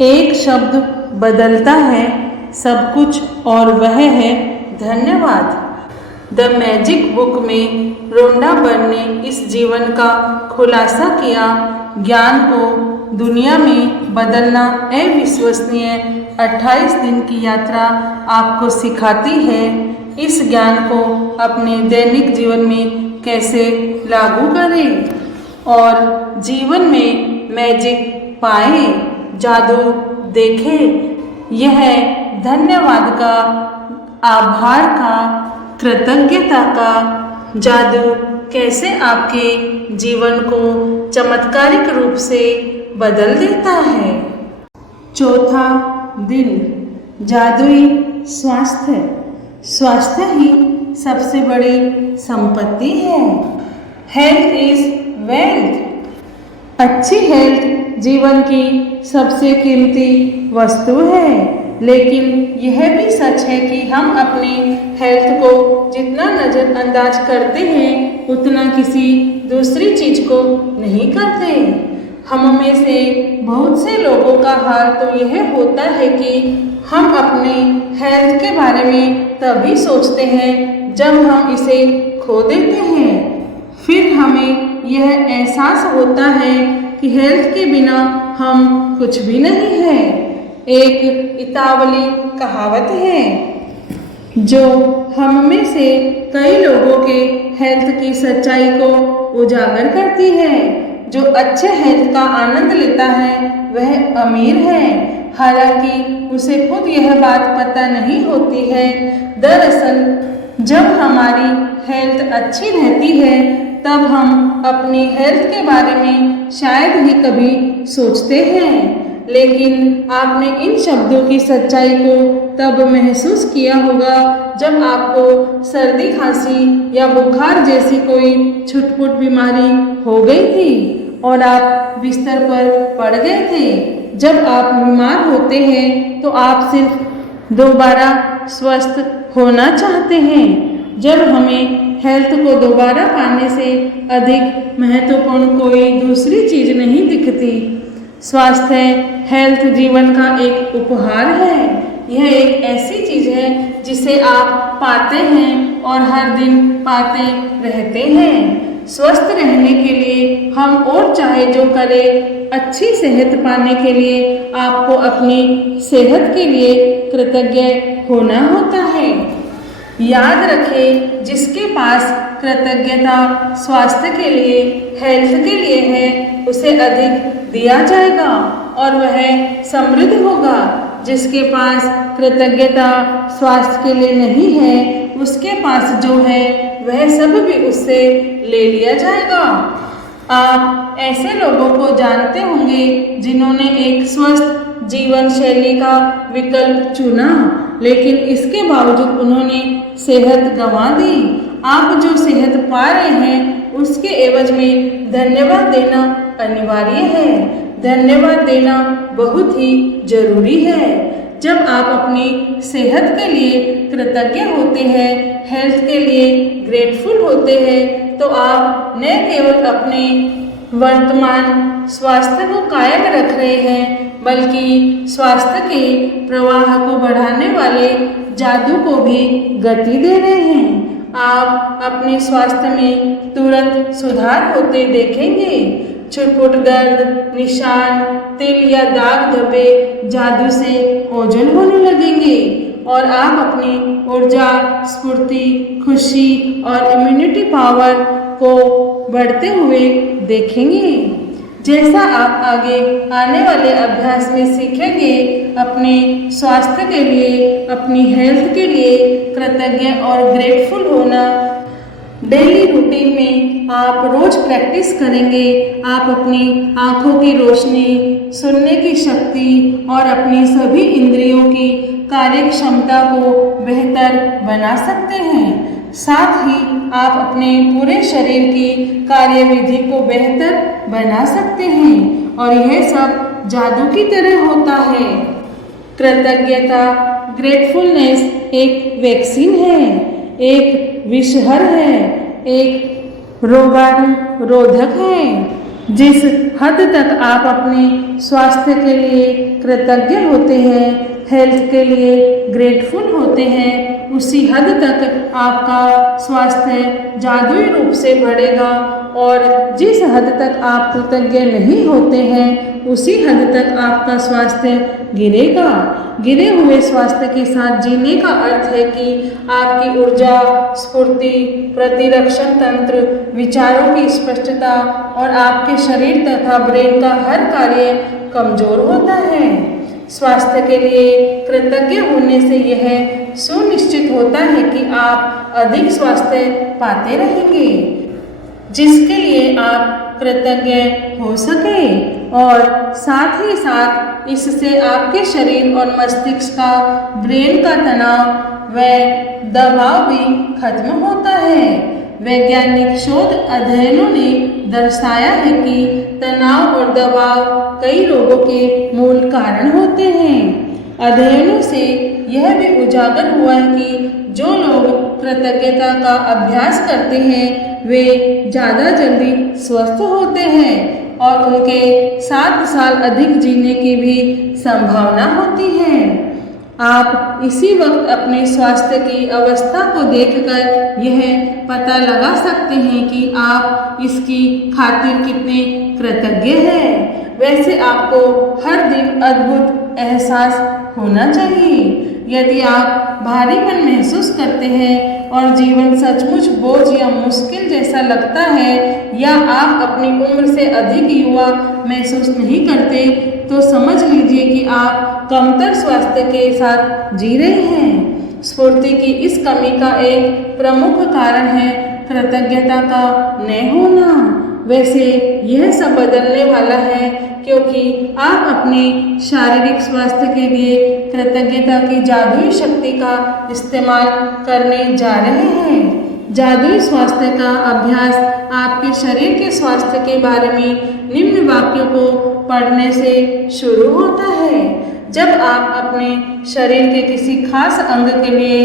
एक शब्द बदलता है सब कुछ और वह है धन्यवाद। द मैजिक बुक में रोंडा बर ने इस जीवन का खुलासा किया। ज्ञान को दुनिया में बदलना अविश्वसनीय 28 दिन की यात्रा आपको सिखाती है इस ज्ञान को अपने दैनिक जीवन में कैसे लागू करें और जीवन में मैजिक पाएं, जादू देखें। यह धन्यवाद का, आभार का, कृतज्ञता का जादू कैसे आपके जीवन को चमत्कारिक रूप से बदल देता है। चौथा दिन, जादुई स्वास्थ्य। स्वास्थ्य ही सबसे बड़ी संपत्ति है। Health is wealth. अच्छी हेल्थ जीवन की सबसे कीमती वस्तु है, लेकिन यह भी सच है कि हम अपनी हेल्थ को जितना नज़रअंदाज करते हैं उतना किसी दूसरी चीज़ को नहीं करते। हम में से बहुत से लोगों का हाल तो यह होता है कि हम अपने हेल्थ के बारे में तभी सोचते हैं जब हम इसे खो देते हैं। फिर हमें यह एहसास होता है कि हेल्थ के बिना हम कुछ भी नहीं हैं। एक इतावली कहावत है जो हम में से कई लोगों के हेल्थ की सच्चाई को उजागर करती है। जो अच्छे हेल्थ का आनंद लेता है वह अमीर है, हालांकि उसे खुद यह बात पता नहीं होती है। दरअसल जब हमारी हेल्थ अच्छी रहती है तब हम अपनी हेल्थ के बारे में शायद ही कभी सोचते हैं, लेकिन आपने इन शब्दों की सच्चाई को तब महसूस किया होगा जब आपको सर्दी, खांसी या बुखार जैसी कोई छुटपुट बीमारी हो गई थी और आप बिस्तर पर पड़ गए थे। जब आप बीमार होते हैं तो आप सिर्फ दोबारा स्वस्थ होना चाहते हैं। जब हमें हेल्थ को दोबारा पाने से अधिक महत्वपूर्ण कोई दूसरी चीज़ नहीं दिखती। स्वास्थ्य हेल्थ जीवन का एक उपहार है। यह एक ऐसी चीज़ है जिसे आप पाते हैं और हर दिन पाते रहते हैं। स्वस्थ रहने के लिए हम और चाहे जो करें, अच्छी सेहत पाने के लिए आपको अपनी सेहत के लिए कृतज्ञ होना होता है। याद रखें, जिसके पास कृतज्ञता स्वास्थ्य के लिए, हेल्थ के लिए है, उसे अधिक दिया जाएगा और वह समृद्ध होगा। जिसके पास कृतज्ञता स्वास्थ्य के लिए नहीं है, उसके पास जो है वह सब भी उससे ले लिया जाएगा। आप ऐसे लोगों को जानते होंगे जिन्होंने एक स्वस्थ जीवन शैली का विकल्प चुना, लेकिन इसके बावजूद उन्होंने सेहत गंवा दी। आप जो सेहत पा रहे हैं उसके एवज में धन्यवाद देना अनिवार्य है। धन्यवाद देना बहुत ही जरूरी है। जब आप अपनी सेहत के लिए कृतज्ञ होते हैं, हेल्थ के लिए ग्रेटफुल होते हैं, तो आप न केवल अपने वर्तमान स्वास्थ्य को कायम रख रहे हैं, बल्कि स्वास्थ्य के प्रवाह को बढ़ाने वाले जादू को भी गति दे रहे हैं। आप अपने स्वास्थ्य में तुरंत सुधार होते देखेंगे। छुटपुट दर्द, निशान, तिल या दाग धब्बे जादू से ओझल होने लगेंगे और आप अपनी ऊर्जा, स्फूर्ति, खुशी और इम्यूनिटी पावर को बढ़ते हुए देखेंगे। जैसा आप आगे आने वाले अभ्यास में सीखेंगे, अपने स्वास्थ्य के लिए, अपनी हेल्थ के लिए कृतज्ञ और ग्रेटफुल होना डेली रूटीन में आप रोज प्रैक्टिस करेंगे। आप अपनी आँखों की रोशनी, सुनने की शक्ति और अपनी सभी इंद्रियों की कार्य क्षमता को बेहतर बना सकते हैं। साथ ही आप अपने पूरे शरीर की कार्यविधि को बेहतर बना सकते हैं और यह सब जादू की तरह होता है। कृतज्ञता, ग्रेटफुलनेस एक वैक्सीन है, एक विषहर है, एक रोगाणुरोधक है। जिस हद तक आप अपने स्वास्थ्य के लिए कृतज्ञ होते हैं, हेल्थ के लिए ग्रेटफुल होते हैं, उसी हद तक आपका स्वास्थ्य जादुई रूप से बढ़ेगा। और जिस हद तक आप कृतज्ञ नहीं होते हैं उसी हद तक आपका स्वास्थ्य गिरेगा। गिरे हुए स्वास्थ्य के साथ जीने का अर्थ है कि आपकी ऊर्जा, स्फूर्ति, प्रतिरक्षण तंत्र, विचारों की स्पष्टता और आपके शरीर तथा ब्रेन का हर कार्य कमजोर होता है। स्वास्थ्य के लिए कृतज्ञ होने से यह सुनिश्चित होता है कि आप अधिक स्वास्थ्य पाते रहेंगे, जिसके लिए आप कृतज्ञ हो सके। और साथ ही साथ इससे आपके शरीर और मस्तिष्क का, ब्रेन का तनाव व दबाव भी खत्म होता है। वैज्ञानिक शोध अध्ययनों ने दर्शाया है कि तनाव और दबाव कई रोगों के मूल कारण होते हैं। अध्ययनों से यह भी उजागर हुआ है कि जो लोग कृतज्ञता का अभ्यास करते हैं वे ज़्यादा जल्दी स्वस्थ होते हैं और उनके 7 साल अधिक जीने की भी संभावना होती है। आप इसी वक्त अपने स्वास्थ्य की अवस्था को देखकर यह पता लगा सकते हैं कि आप इसकी खातिर कितने कृतज्ञ हैं। वैसे आपको हर दिन अद्भुत एहसास होना चाहिए। यदि आप भारीपन महसूस करते हैं और जीवन सचमुच बोझ या मुश्किल जैसा लगता है, या आप अपनी उम्र से अधिक युवा महसूस नहीं करते, तो समझ लीजिए कि आप कमतर स्वास्थ्य के साथ जी रहे हैं। स्फूर्ति की इस कमी का एक प्रमुख कारण है कृतज्ञता का न होना। वैसे यह सब बदलने वाला है क्योंकि आप अपने शारीरिक स्वास्थ्य के लिए कृतज्ञता की जादुई शक्ति का इस्तेमाल करने जा रहे हैं। जादुई स्वास्थ्य का अभ्यास आपके शरीर के स्वास्थ्य के बारे में निम्न वाक्यों को पढ़ने से शुरू होता है। जब आप अपने शरीर के किसी खास अंग के लिए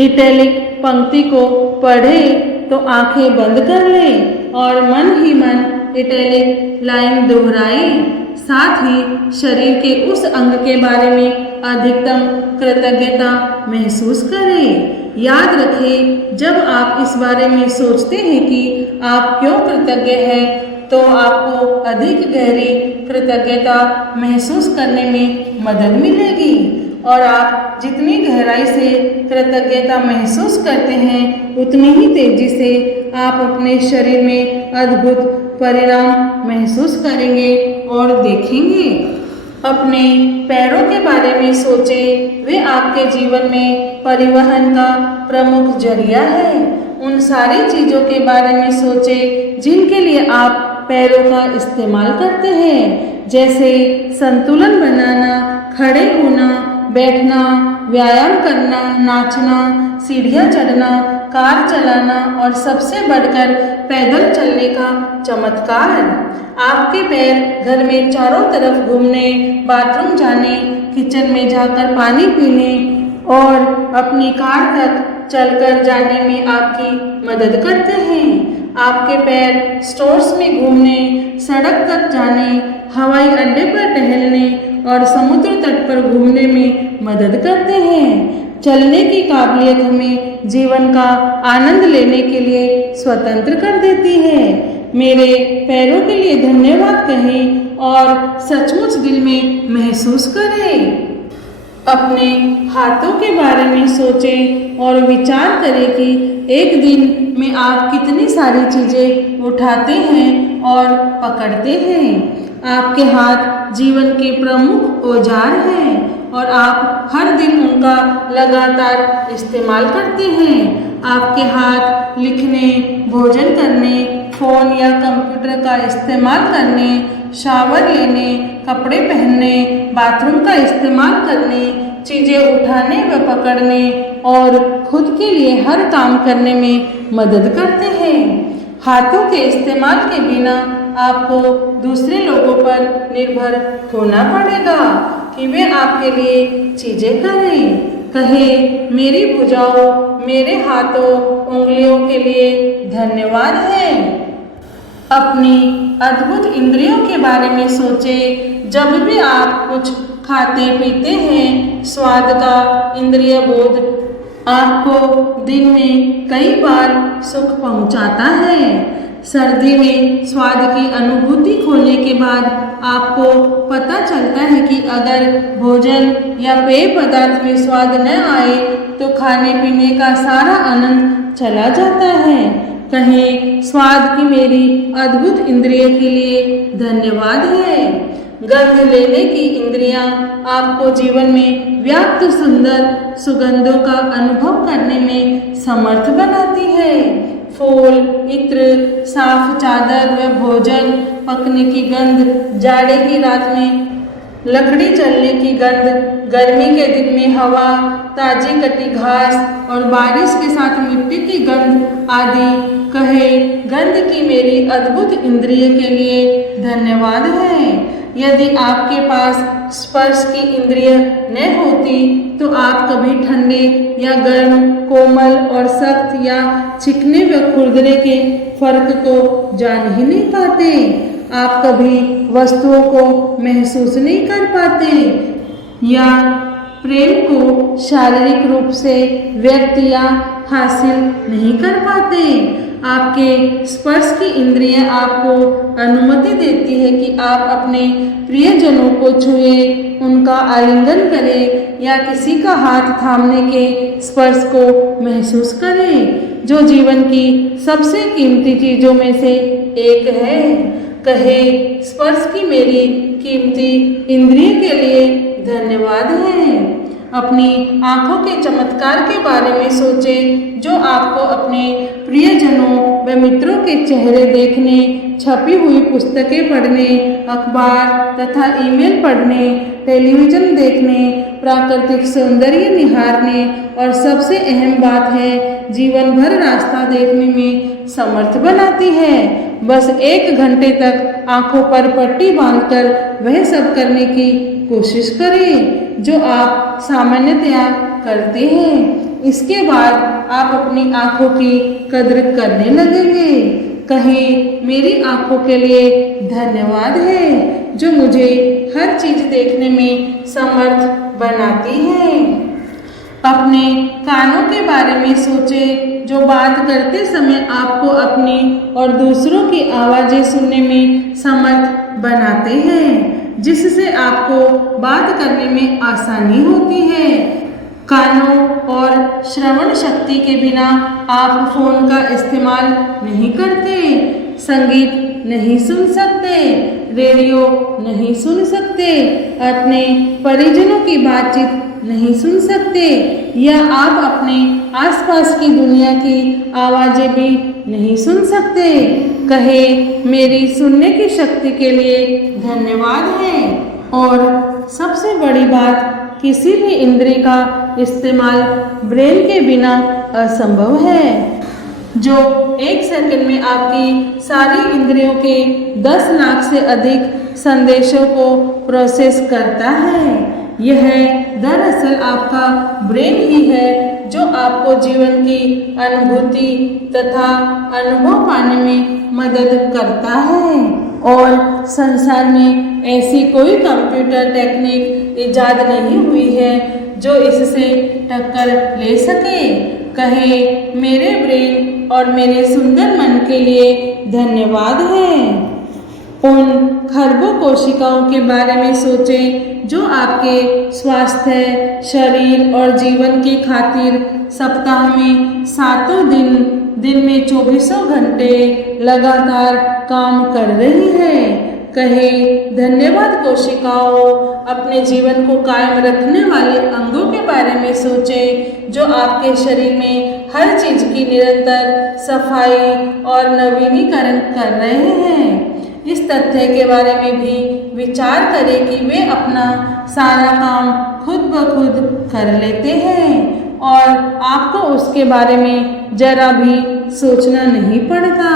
इटैलिक पंक्ति को पढ़ें तो आंखें बंद कर लें और मन ही मन इटैलिक लाइन दोहराएं। साथ ही शरीर के उस अंग के बारे में अधिकतम कृतज्ञता महसूस करें। याद रखें, जब आप इस बारे में सोचते हैं कि आप क्यों कृतज्ञ हैं, तो आपको अधिक गहरी कृतज्ञता महसूस करने में मदद मिलेगी। और आप जितनी गहराई से कृतज्ञता महसूस करते हैं, उतनी ही तेजी से आप अपने शरीर में अद्भुत परिणाम महसूस करेंगे और देखेंगे। अपने पैरों के बारे में सोचें, वे आपके जीवन में परिवहन का प्रमुख जरिया है। उन सारी चीज़ों के बारे में सोचें जिनके लिए आप पैरों का इस्तेमाल करते हैं, जैसे संतुलन बनाना, खड़े होना, बैठना, व्यायाम करना, नाचना, सीढ़ियाँ चढ़ना, कार चलाना और सबसे बढ़कर पैदल चलने का चमत्कार। आपके पैर घर में चारों तरफ घूमने, बाथरूम जाने, किचन में जाकर पानी पीने और अपनी कार तक चलकर जाने में आपकी मदद करते हैं। आपके पैर स्टोर्स में घूमने, सड़क तक जाने, हवाई अड्डे पर टहलने और समुद्र तट पर घूमने में मदद करते हैं। चलने की काबिलियत हमें जीवन का आनंद लेने के लिए स्वतंत्र कर देती है। मेरे पैरों के लिए धन्यवाद कहें और सचमुच दिल में महसूस करें। अपने हाथों के बारे में सोचें और विचार करें कि एक दिन में आप कितनी सारी चीज़ें उठाते हैं और पकड़ते हैं। आपके हाथ जीवन के प्रमुख औजार हैं और आप हर दिन उनका लगातार इस्तेमाल करते हैं। आपके हाथ लिखने, भोजन करने, फ़ोन या कंप्यूटर का इस्तेमाल करने, शावर लेने, कपड़े पहनने, बाथरूम का इस्तेमाल करने, चीज़ें उठाने व पकड़ने और खुद के लिए हर काम करने में मदद करते हैं। हाथों के इस्तेमाल के बिना आपको दूसरे लोगों पर निर्भर होना पड़ेगा कि वे आपके लिए चीज़ें करें। कहे, मेरी भुजाओं, मेरे हाथों, उंगलियों के लिए धन्यवाद है। अपनी अद्भुत इंद्रियों के बारे में सोचें जब भी आप कुछ खाते पीते हैं, स्वाद का इंद्रिय बोध आपको दिन में कई बार सुख पहुंचाता है। सर्दी में स्वाद की अनुभूति खोने के बाद आपको पता चलता है कि अगर भोजन या पेय पदार्थ में स्वाद न आए तो खाने पीने का सारा आनंद चला जाता है। कहें, स्वाद की मेरी अद्भुत इंद्रिय के लिए धन्यवाद है। गंध लेने की इंद्रियां आपको जीवन में व्याप्त सुंदर सुगंधों का अनुभव करने में समर्थ बनाती है। फूल, इत्र, साफ चादर व भोजन पकने की गंध, जाड़े की रात में लकड़ी जलने की गंध, गर्मी के दिन में हवा, ताजी कटी घास और बारिश के साथ मिट्टी की गंध आदि। कहे, गंध की मेरी अद्भुत इंद्रिय के लिए धन्यवाद है। यदि आपके पास स्पर्श की इंद्रिय न होती तो आप कभी ठंडे या गर्म, कोमल और सख्त या चिकने व खुरदरे के फर्क को जान ही नहीं पाते। आप कभी वस्तुओं को महसूस नहीं कर पाते या प्रेम को शारीरिक रूप से व्यक्त या हासिल नहीं कर पाते। आपके स्पर्श की इंद्रिय आपको अनुमति देती है कि आप अपने प्रियजनों को छुए, उनका आलिंगन करें या किसी का हाथ थामने के स्पर्श को महसूस करें, जो जीवन की सबसे कीमती चीजों में से एक है। कहे, स्पर्श की मेरी कीमती इंद्रिय के लिए धन्यवाद है। अपनी आंखों के चमत्कार के बारे में सोचें, जो आपको अपने प्रियजनों व मित्रों के चेहरे देखने, छपी हुई पुस्तकें पढ़ने, अखबार तथा ईमेल पढ़ने, टेलीविज़न देखने, प्राकृतिक सौंदर्य निहारने और सबसे अहम बात है जीवन भर रास्ता देखने में समर्थ बनाती है। बस 1 घंटे तक आंखों पर पट्टी बांधकर वह सब करने की कोशिश करें जो आप सामान्यतया करते हैं। इसके बाद आप अपनी आंखों की कद्र करने लगेंगे। कहें, मेरी आंखों के लिए धन्यवाद है जो मुझे हर चीज देखने में समर्थ बनाती है। अपने कानों के बारे में सोचें, जो बात करते समय आपको अपनी और दूसरों की आवाजें सुनने में समर्थ बनाते हैं, जिससे आपको बात करने में आसानी होती है। कानों और श्रवण शक्ति के बिना आप फोन का इस्तेमाल नहीं करते, संगीत नहीं सुन सकते, रेडियो नहीं सुन सकते, अपने परिजनों की बातचीत नहीं सुन सकते या आप अपने आसपास की दुनिया की आवाजें भी नहीं सुन सकते। कहे, मेरी सुनने की शक्ति के लिए धन्यवाद है। और सबसे बड़ी बात, किसी भी इंद्रिय का इस्तेमाल ब्रेन के बिना असंभव है, जो 1 सेकंड में आपकी सारी इंद्रियों के 10 लाख से अधिक संदेशों को प्रोसेस करता है। यह दरअसल आपका ब्रेन ही है जो आपको जीवन की अनुभूति तथा अनुभव पाने में मदद करता है। और संसार में ऐसी कोई कंप्यूटर टेक्निक इजाद नहीं हुई है जो इससे टक्कर ले सके। कहे, मेरे ब्रेन और मेरे सुंदर मन के लिए धन्यवाद है। उन खरबों कोशिकाओं के बारे में सोचें जो आपके स्वास्थ्य, शरीर और जीवन की खातिर सप्ताह में 7 दिन में 24 घंटे लगातार काम कर रही है। कहे, धन्यवाद कोशिकाओं। अपने जीवन को कायम रखने वाले अंगों के बारे में सोचें जो आपके शरीर में हर चीज की निरंतर सफाई और नवीनीकरण कर रहे हैं। इस तथ्य के बारे में भी विचार करें कि वे अपना सारा काम खुद ब खुद कर लेते हैं और आपको उसके बारे में जरा भी सोचना नहीं पड़ता।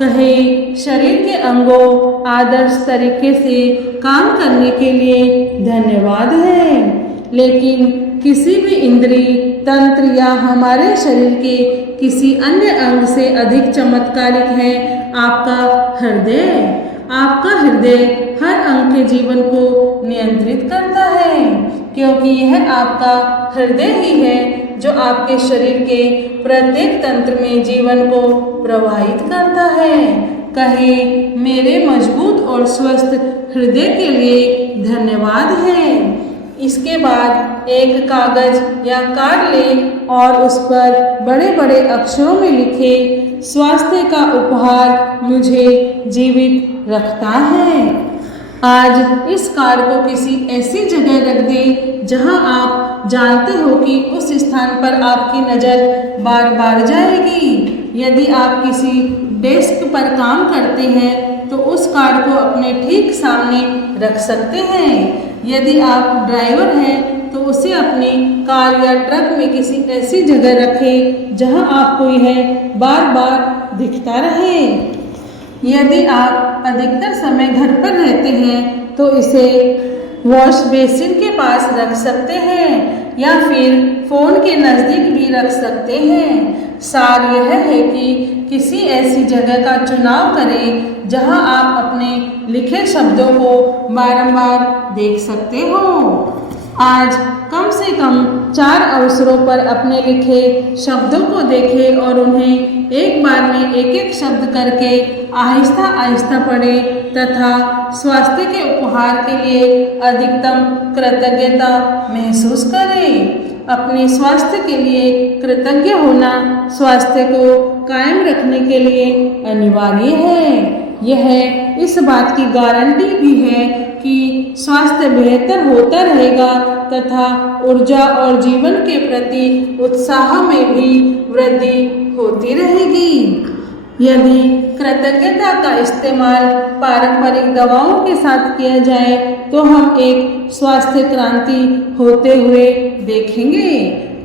कहे, शरीर के अंगों आदर्श तरीके से काम करने के लिए धन्यवाद है, लेकिन किसी भी इंद्रिय तंत्र या हमारे शरीर के किसी अन्य अंग से अधिक चमत्कारिक है आपका हृदय। आपका हृदय हर अंग के जीवन को नियंत्रित करता है, क्योंकि यह आपका हृदय ही है जो आपके शरीर के प्रत्येक तंत्र में जीवन को प्रवाहित करता है। कहे, मेरे मजबूत और स्वस्थ हृदय के लिए धन्यवाद है। इसके बाद एक कागज या कार्ड लें और उस पर बड़े बड़े अक्षरों में लिखे, स्वास्थ्य का उपहार मुझे जीवित रखता है। आज इस कार्ड को किसी ऐसी जगह रख दें जहां आप जानते हो कि उस स्थान पर आपकी नज़र बार बार जाएगी। यदि आप किसी डेस्क पर काम करते हैं तो उस कार्ड को अपने ठीक सामने रख सकते हैं। यदि आप ड्राइवर हैं तो उसे अपनी कार या ट्रक में किसी ऐसी जगह रखें जहां आपको यह बार बार दिखता रहे। यदि आप अधिकतर समय घर पर रहते हैं तो इसे वॉश बेसिन के पास रख सकते हैं या फिर फ़ोन के नज़दीक भी रख सकते हैं। सार यह है कि किसी ऐसी जगह का चुनाव करें जहां आप अपने लिखे शब्दों को बारंबार देख सकते हो। आज कम से कम 4 अवसरों पर अपने लिखे शब्दों को देखें और उन्हें एक बार में एक एक शब्द करके आहिस्ता आहिस्ता पढ़ें तथा स्वास्थ्य के उपहार के लिए अधिकतम कृतज्ञता महसूस करें। अपने स्वास्थ्य के लिए कृतज्ञ होना स्वास्थ्य को कायम रखने के लिए अनिवार्य है। यह इस बात की गारंटी भी है कि स्वास्थ्य बेहतर होता रहेगा तथा ऊर्जा और जीवन के प्रति उत्साह में भी वृद्धि होती रहेगी। यदि कृतज्ञता का इस्तेमाल पारंपरिक दवाओं के साथ किया जाए तो हम एक स्वास्थ्य क्रांति होते हुए देखेंगे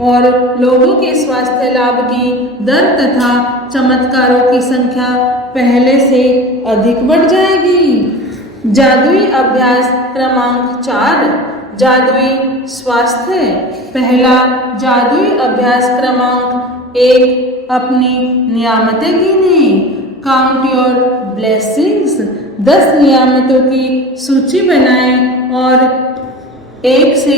और लोगों के स्वास्थ्य लाभ की दर तथा चमत्कारों की संख्या पहले से अधिक बढ़ जाएगी। जादुई अभ्यास क्रमांक 4, जादुई स्वास्थ्य। पहला जादुई अभ्यास क्रमांक 1, अपनी नियामतें गिनें। Count your blessings. 10 नियामतों की सूची बनाएं और 1 से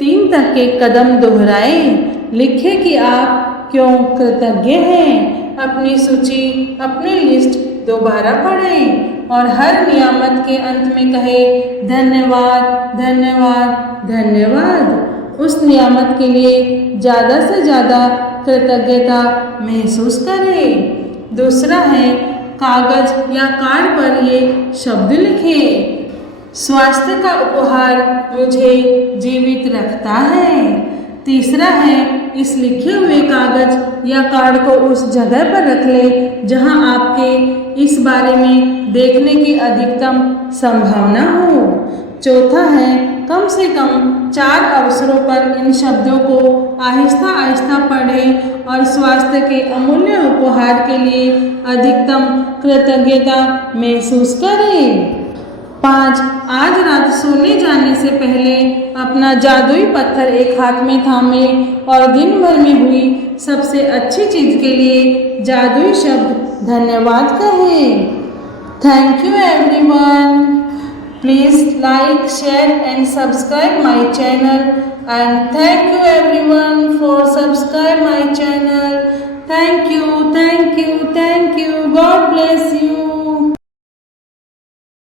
3 तक के कदम दोहराएं। लिखें कि आप क्यों कृतज्ञ हैं। अपनी सूची, अपनी लिस्ट दोबारा पढ़ें और हर नियामत के अंत में कहें धन्यवाद, धन्यवाद, धन्यवाद। उस नियामत के लिए ज़्यादा से ज़्यादा कृतज्ञता महसूस करें। दूसरा है, कागज या कार्ड पर ये शब्द लिखें। स्वास्थ्य का उपहार मुझे जीवित रखता है। तीसरा है, इस लिखे हुए कागज या कार्ड को उस जगह पर रख लें जहां आपके इस बारे में देखने की अधिकतम संभावना हो। चौथा है, कम से कम 4 अवसरों पर इन शब्दों को आहिस्ता आहिस्ता पढ़ें और स्वास्थ्य के अमूल्य उपहार के लिए अधिकतम कृतज्ञता महसूस करें। 5, आज रात सोने जाने से पहले अपना जादुई पत्थर एक हाथ में थामे और दिन भर में हुई सबसे अच्छी चीज़ के लिए जादुई शब्द धन्यवाद कहें। Thank you everyone. Please like, share and subscribe my channel, and thank you everyone for subscribe my channel. Thank you, thank you, thank you. God bless you.